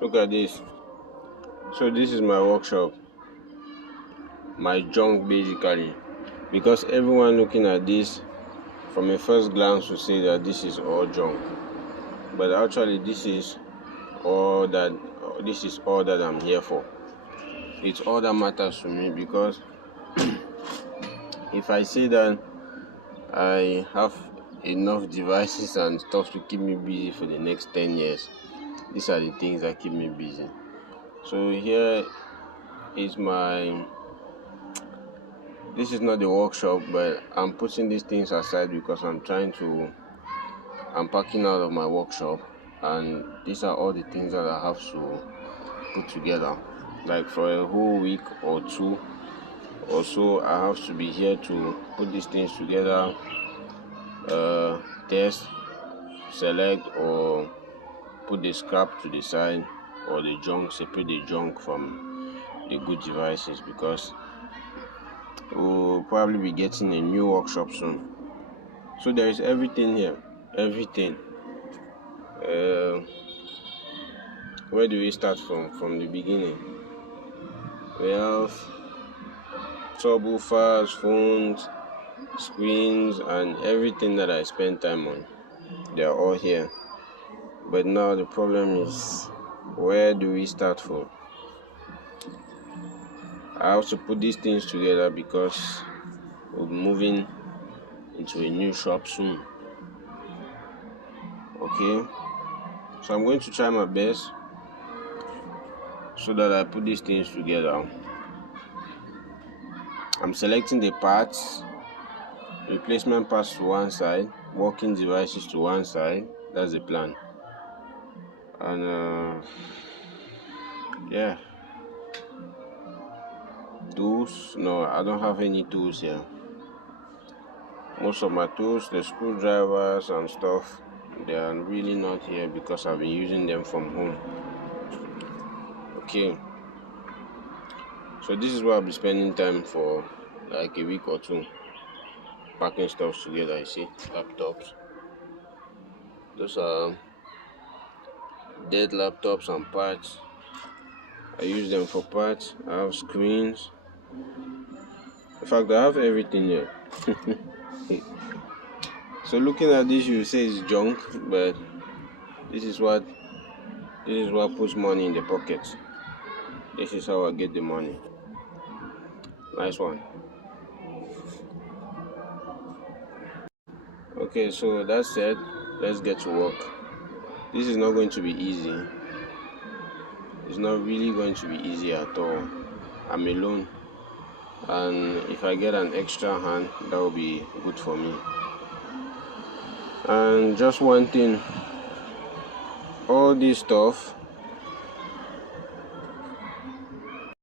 Look at this. So this is my workshop, my junk basically, because everyone looking at this from a first glance will say that this is all junk, but actually this is all that I'm here for. It's all that matters to me, because if I say that I have enough devices and stuff to keep me busy for the next 10 years, these are the things that keep me busy. So here is this is not the workshop, but I'm putting these things aside because I'm packing out of my workshop, and these are all the things that I have to put together. Like for a whole week or two or so, I have to be here to put these things together, test, select, or put the scrap to the side, or the junk, separate the junk from the good devices, because we'll probably be getting a new workshop soon. So there is everything here, everything. Where do we start from the beginning? We have subwoofers, phones, screens, and everything that I spend time on. They are all here. But now the problem is, where do we start from? I have to put these things together because we'll be moving into a new shop soon. Okay, so I'm going to try my best so that I put these things together. I'm selecting the parts, replacement parts to one side, working devices to one side. That's the plan. And yeah, tools. No, I don't have any tools here. Most of my tools, the screwdrivers and stuff, they are really not here because I've been using them from home. Okay, so this is where I'll be spending time for like a week or two, packing stuff together. You see, laptops. Those are dead laptops and parts. I use them for parts. I have screens. In fact, I have everything here. So looking at this, you say it's junk, but this is what puts money in the pockets. This is how I get the money. Nice one. Okay, so that's said, let's get to work. This is not going to be easy. It's not really going to be easy at all. I'm alone, and if I get an extra hand, that will be good for me. And just one thing, all this stuff